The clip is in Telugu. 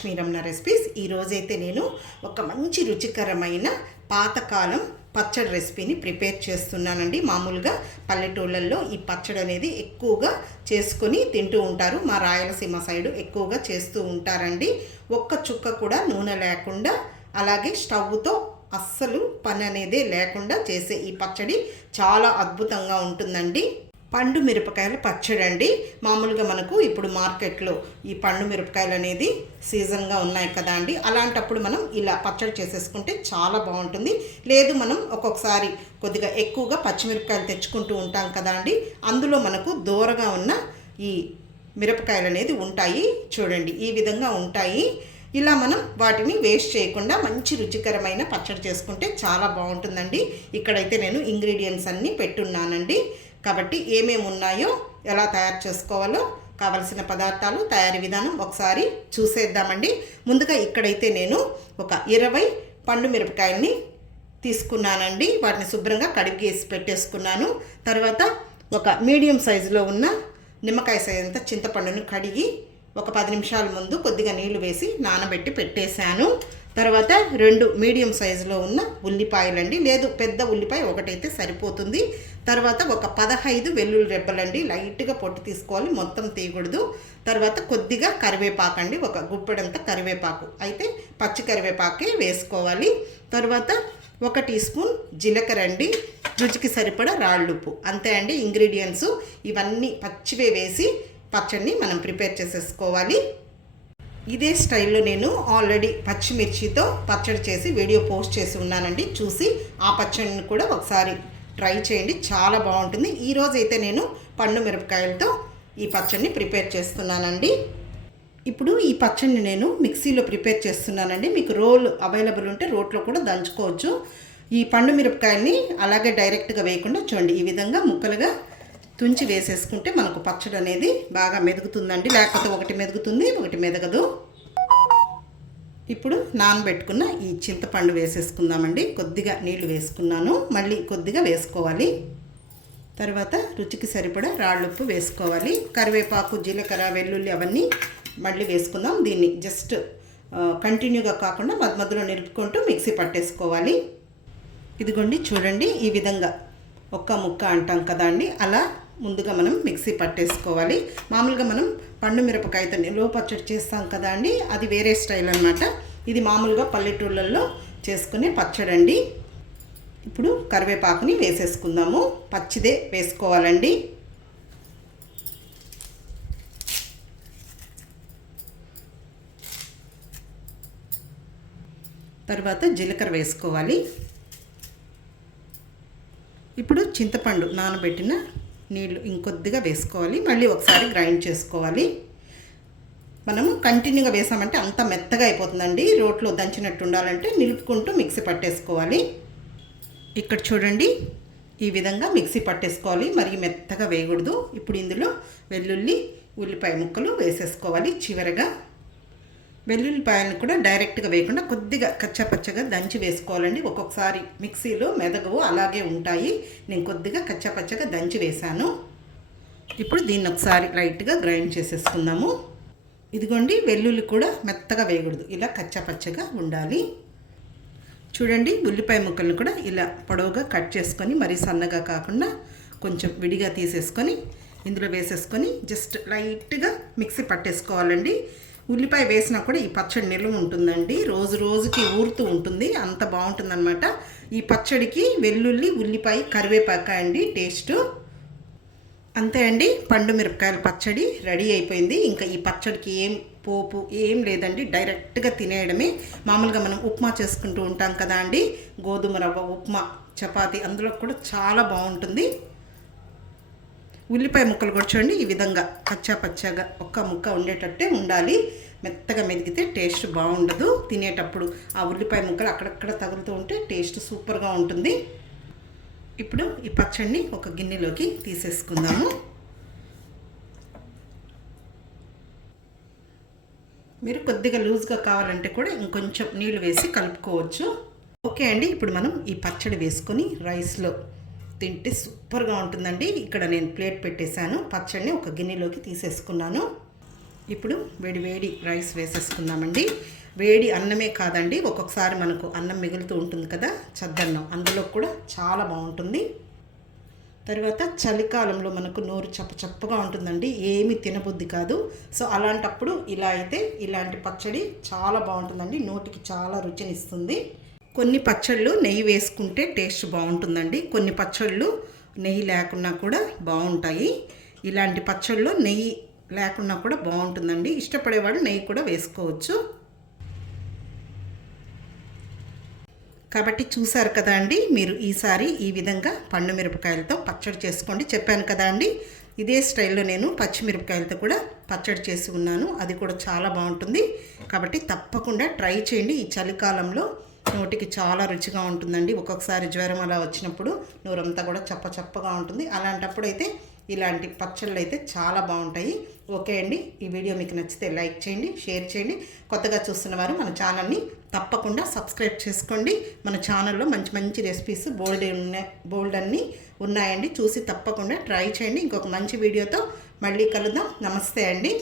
లక్ష్మీ రమణ రెసిపీస్. ఈరోజైతే నేను ఒక మంచి రుచికరమైన పాతకాలం పచ్చడి రెసిపీని ప్రిపేర్ చేస్తున్నానండి. మామూలుగా పల్లెటూళ్ళల్లో ఈ పచ్చడి అనేది ఎక్కువగా చేసుకొని తింటూ ఉంటారు. మా రాయలసీమ సైడు ఎక్కువగా చేస్తూ ఉంటారండి. ఒక్క చుక్క కూడా నూనె లేకుండా, అలాగే స్టవ్తో అస్సలు పని అనేదే లేకుండా చేసే ఈ పచ్చడి చాలా అద్భుతంగా ఉంటుందండి. పండు మిరపకాయల పచ్చడి అండి. మామూలుగా మనకు ఇప్పుడు మార్కెట్లో ఈ పండు మిరపకాయలు అనేది సీజన్గా ఉన్నాయి కదా అండి. అలాంటప్పుడు మనం ఇలా పచ్చడి చేసేసుకుంటే చాలా బాగుంటుంది. లేదు మనం ఒక్కొక్కసారి కొద్దిగా ఎక్కువగా పచ్చిమిరపకాయలు తెచ్చుకుంటూ ఉంటాం కదా అండి. అందులో మనకు దూరగా ఉన్న ఈ మిరపకాయలు అనేది ఉంటాయి. చూడండి, ఈ విధంగా ఉంటాయి. ఇలా మనం వాటిని వేస్ట్ చేయకుండా మంచి రుచికరమైన పచ్చడి చేసుకుంటే చాలా బాగుంటుందండి. ఇక్కడైతే నేను ఇంగ్రీడియంట్స్ అన్నీ పెట్టున్నానండి. కాబట్టి ఏమేమి ఉన్నాయో, ఎలా తయారు చేసుకోవాలో, కావలసిన పదార్థాలు, తయారీ విధానం ఒకసారి చూసేద్దామండి. ముందుగా ఇక్కడైతే నేను ఒక 20 పండు మిరపకాయల్ని తీసుకున్నానండి. వాటిని శుభ్రంగా కడిగేసి పెట్టేసుకున్నాను. తర్వాత ఒక మీడియం సైజులో ఉన్న నిమ్మకాయ సైజ్ అంతా చింతపండును కడిగి ఒక 10 నిమిషాల ముందు కొద్దిగా నీళ్లు వేసి నానబెట్టి పెట్టేశాను. తర్వాత 2 మీడియం సైజులో ఉన్న ఉల్లిపాయలండి, లేదు పెద్ద ఉల్లిపాయ ఒకటైతే సరిపోతుంది. తర్వాత ఒక 15 వెల్లుల్లి రెబ్బలండి, లైట్గా పొట్టు తీసుకోవాలి, మొత్తం తీయకూడదు. తర్వాత కొద్దిగా కరివేపాకు అండి, ఒక గుప్పెడంత కరివేపాకు, అయితే పచ్చి కరివేపాకే వేసుకోవాలి. తర్వాత 1 టీ స్పూన్ జీలకర్ర అండి, రుచికి సరిపడా రాళ్ళుప్పు, అంతే అండి ఇంగ్రీడియంట్స్. ఇవన్నీ పచ్చివే వేసి పచ్చడిని మనం ప్రిపేర్ చేసేసుకోవాలి. ఇదే స్టైల్లో నేను ఆల్రెడీ పచ్చిమిర్చితో పచ్చడి చేసి వీడియో పోస్ట్ చేసి ఉన్నానండి. చూసి ఆ పచ్చడిని కూడా ఒకసారి ట్రై చేయండి, చాలా బాగుంటుంది. ఈరోజు అయితే నేను పండు మిరపకాయలతో ఈ పచ్చడిని ప్రిపేర్ చేస్తున్నానండి. ఇప్పుడు ఈ పచ్చడిని నేను మిక్సీలో ప్రిపేర్ చేస్తున్నానండి. మీకు రోల్ అవైలబుల్ ఉంటే రోట్లో కూడా దంచుకోవచ్చు. ఈ పండు మిరపకాయల్ని అలాగే డైరెక్ట్గా వేయకుండా చూడండి, ఈ విధంగా ముక్కలుగా తుంచి వేసేసుకుంటే మనకు పచ్చడి అనేది బాగా మెదుగుతుందండి. లేకపోతే ఒకటి మెదుగుతుంది, ఒకటి మెదగదు. ఇప్పుడు నానబెట్టుకున్న ఈ చింతపండు వేసేసుకుందామండి. కొద్దిగా నీళ్లు వేసుకున్నాను, మళ్ళీ కొద్దిగా వేసుకోవాలి. తర్వాత రుచికి సరిపడా రాళ్ళుప్పు వేసుకోవాలి. కరివేపాకు, జీలకర్ర, వెల్లుల్లి అవన్నీ మళ్ళీ వేసుకుందాం. దీన్ని జస్ట్ కంటిన్యూగా కాకుండా మధ్యలో నిలుపుకుంటూ మిక్సీ పట్టేసుకోవాలి. ఇదిగోండి చూడండి, ఈ విధంగా ఒక్క ముక్క అంటాం కదా అండి, అలా ముందుగా మనం మిక్సీ పట్టేసుకోవాలి. మామూలుగా మనం పండు మిరపకాయతో నిలువ పచ్చడి చేస్తాం కదా అండి, అది వేరే స్టైల్ అన్నమాట. ఇది మామూలుగా పల్లెటూళ్ళల్లో చేసుకునే పచ్చడి అండి. ఇప్పుడు కరివేపాకుని వేసేసుకుందాము, పచ్చిదే వేసుకోవాలండి. తర్వాత జీలకర్ర వేసుకోవాలి. ఇప్పుడు చింతపండు నానబెట్టిన నీళ్ళు ఇంకొద్దిగా వేసుకోవాలి, మళ్ళీ ఒకసారి గ్రైండ్ చేసుకోవాలి. మనము కంటిన్యూగా వేసామంటే అంత మెత్తగా అయిపోతుందండి. రోట్లో దంచినట్టు ఉండాలంటే నిలుపుకుంటూ మిక్సీ పట్టేసుకోవాలి. ఇక్కడ చూడండి, ఈ విధంగా మిక్సీ పట్టేసుకోవాలి, మరి మెత్తగా వేయకూడదు. ఇప్పుడు ఇందులో వెల్లుల్లి, ఉల్లిపాయ ముక్కలు వేసేసుకోవాలి. చివరగా వెల్లుల్లిపాయలను కూడా డైరెక్ట్గా వేయకుండా కొద్దిగా కచ్చాపచ్చగా దంచి వేసుకోవాలండి. ఒక్కొక్కసారి మిక్సీలో మెదగవు, అలాగే ఉంటాయి. నేను కొద్దిగా కచ్చాపచ్చగా దంచి వేశాను. ఇప్పుడు దీన్ని ఒకసారి లైట్గా గ్రైండ్ చేసేసుకుందాము. ఇదిగోండి, వెల్లుల్లి కూడా మెత్తగా వేయకూడదు, ఇలా కచ్చాపచ్చగా ఉండాలి. చూడండి, ఉల్లిపాయ ముక్కలను కూడా ఇలా పొడవుగా కట్ చేసుకొని, మరీ సన్నగా కాకుండా కొంచెం విడిగా తీసేసుకొని ఇందులో వేసేసుకొని జస్ట్ లైట్గా మిక్సీ పట్టేసుకోవాలండి. ఉల్లిపాయ వేసినా కూడా ఈ పచ్చడి నిల్వ ఉంటుందండి, రోజు రోజుకి ఊరుతూ ఉంటుంది, అంత బాగుంటుందన్నమాట. ఈ పచ్చడికి వెల్లుల్లి, ఉల్లిపాయ, కరివేపాకు అండి టేస్ట్. అంతే అండి, పండు మిరపకాయల పచ్చడి రెడీ అయిపోయింది. ఇంకా ఈ పచ్చడికి ఏం పోపు ఏం లేదండి, డైరెక్ట్గా తినేయడమే. మామూలుగా మనం ఉప్మా చేసుకుంటూ ఉంటాం కదా అండి, గోధుమ రవ్వ ఉప్మా, చపాతి, అందులో కూడా చాలా బాగుంటుంది. ఉల్లిపాయ ముక్కలు కూడా చూడండి, ఈ విధంగా పచ్చా పచ్చగా ఒక్క ముక్క ఉండేటట్టే ఉండాలి. మెత్తగా మెదిగితే టేస్ట్ బాగుండదు తినేటప్పుడు. ఆ ఉల్లిపాయ ముక్కలు అక్కడక్కడ తగులుతూ ఉంటే టేస్ట్ సూపర్గా ఉంటుంది. ఇప్పుడు ఈ పచ్చడిని ఒక గిన్నెలోకి తీసేసుకుందాము. మీరు కొద్దిగా లూజ్గా కావాలంటే కూడా ఇంకొంచెం నీళ్ళు వేసి కలుపుకోవచ్చు. ఓకే అండి, ఇప్పుడు మనం ఈ పచ్చడి వేసుకొని రైస్లో తింటే సూపర్గా ఉంటుందండి. ఇక్కడ నేను ప్లేట్ పెట్టేశాను, పచ్చడిని ఒక గిన్నెలోకి తీసేసుకున్నాను. ఇప్పుడు వేడి వేడి రైస్ వేసేసుకుందామండి. వేడి అన్నమే కాదండి, ఒక్కొక్కసారి మనకు అన్నం మిగులుతూ ఉంటుంది కదా, చద్దన్నం, అందులో కూడా చాలా బాగుంటుంది. తర్వాత చలికాలంలో మనకు నోరు చప్పచప్పగా ఉంటుందండి, ఏమీ తినబుద్ధి కాదు. సో అలాంటప్పుడు ఇలా అయితే ఇలాంటి పచ్చడి చాలా బాగుంటుందండి, నోటికి చాలా రుచినిస్తుంది. కొన్ని పచ్చళ్ళు నెయ్యి వేసుకుంటే టేస్ట్ బాగుంటుందండి, కొన్ని పచ్చళ్ళు నెయ్యి లేకున్నా కూడా బాగుంటాయి. ఇలాంటి పచ్చళ్ళు నెయ్యి లేకున్నా కూడా బాగుంటుందండి, ఇష్టపడేవాళ్ళు నెయ్యి కూడా వేసుకోవచ్చు. కాబట్టి చూసారు కదా అండి, మీరు ఈసారి ఈ విధంగా పండు మిరపకాయలతో పచ్చడి చేసుకోండి. చెప్పాను కదా అండి, ఇదే స్టైల్లో నేను పచ్చిమిరపకాయలతో కూడా పచ్చడి చేసి ఉన్నాను, అది కూడా చాలా బాగుంటుంది. కాబట్టి తప్పకుండా ట్రై చేయండి. ఈ చలికాలంలో నోటికి చాలా రుచిగా ఉంటుందండి. ఒక్కొక్కసారి జ్వరం అలా వచ్చినప్పుడు నోరంతా కూడా చప్పగా ఉంటుంది, అలాంటప్పుడు అయితే ఇలాంటి పచ్చళ్ళు అయితే చాలా బాగుంటాయి. ఓకే అండి, ఈ వీడియో మీకు నచ్చితే లైక్ చేయండి, షేర్ చేయండి. కొత్తగా చూస్తున్న వారు మన ఛానల్ని తప్పకుండా సబ్స్క్రైబ్ చేసుకోండి. మన ఛానల్లో మంచి మంచి రెసిపీస్ బోల్డ్ అన్నీ ఉన్నాయండి, చూసి తప్పకుండా ట్రై చేయండి. ఇంకొక మంచి వీడియోతో మళ్ళీ కలుద్దాం. నమస్తే అండి.